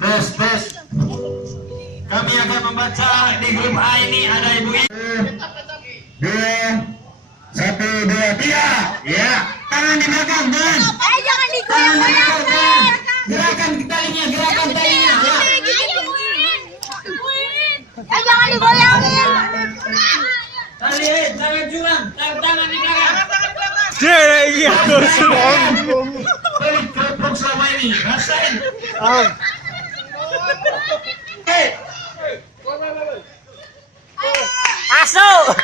Tes. Kami akan membaca di grup A ini ada Ibu I. 2, 1, 2, 3. Ya. Tangan di belakang, Dan. Jangan digoyang-goyang. Gerakan talinya. Ya. Jangan digoyangin. Tali, tangan curang. Tangan di belakang. Iya, sombong. Balik kelompok selama ini. Rasain. Masuk.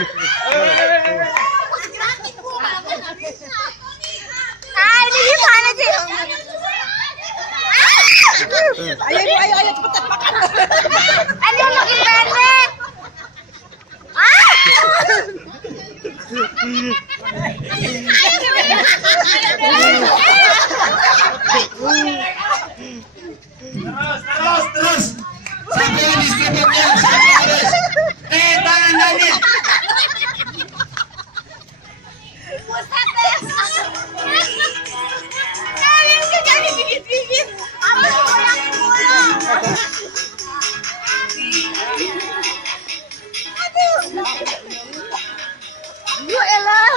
Ini gimana sih? Ayo cepetan makan. Ini makin pendek. Terus. Siapa yang distributnya? Siapa harus? Tangan Dani. Pusat deh. Kalian kan jadi gigit-gigit. Apa goyangin mulu? Aduh. Yuk elah.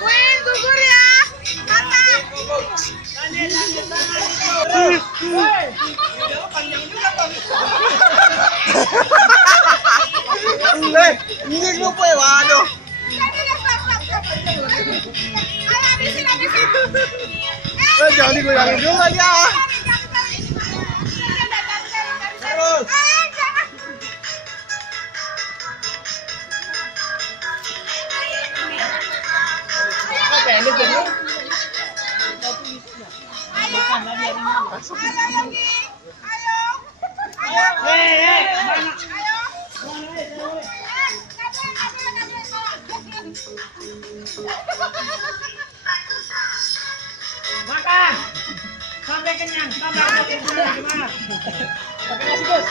Win, gugur ya. Mantap. Ini lupa ya, waduh. Jangan digoyangin juga ya. Terus. Makan sampai kenyang. Tambah gimana? Pakai nasi, Bos.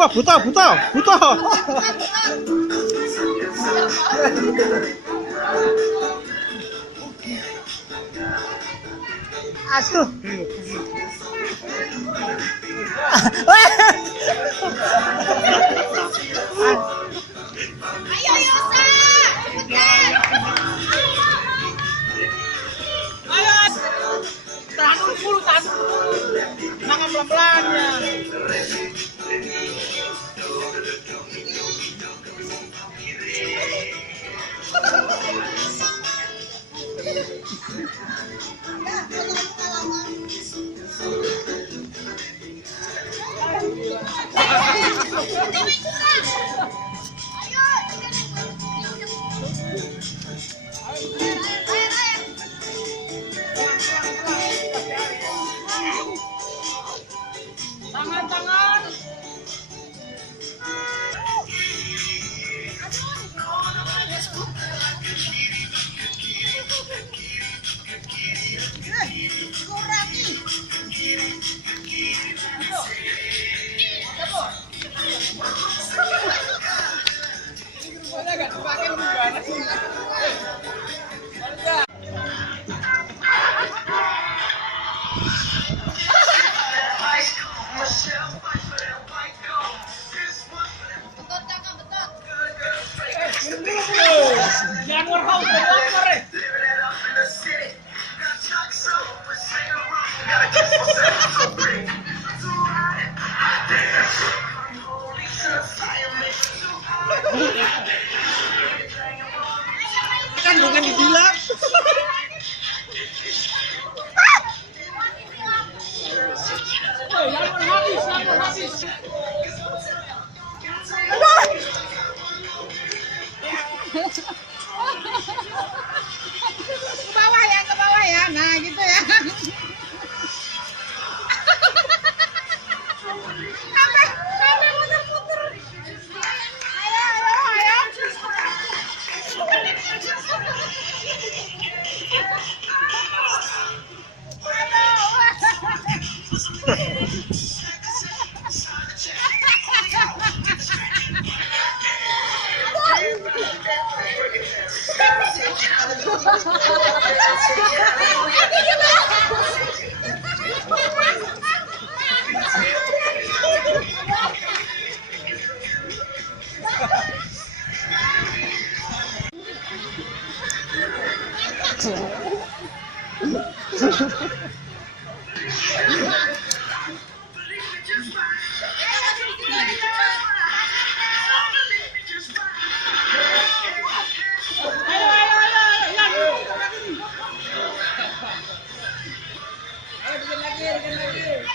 Wah, buta. Aduh. Ayo Yosa, cepetan. Ayo, tahan dulu, makan pelan-pelan ya. Tangan. Jangan warhaus, kan bukan dibilang. Jangan habis. Ayo, bikin lagi.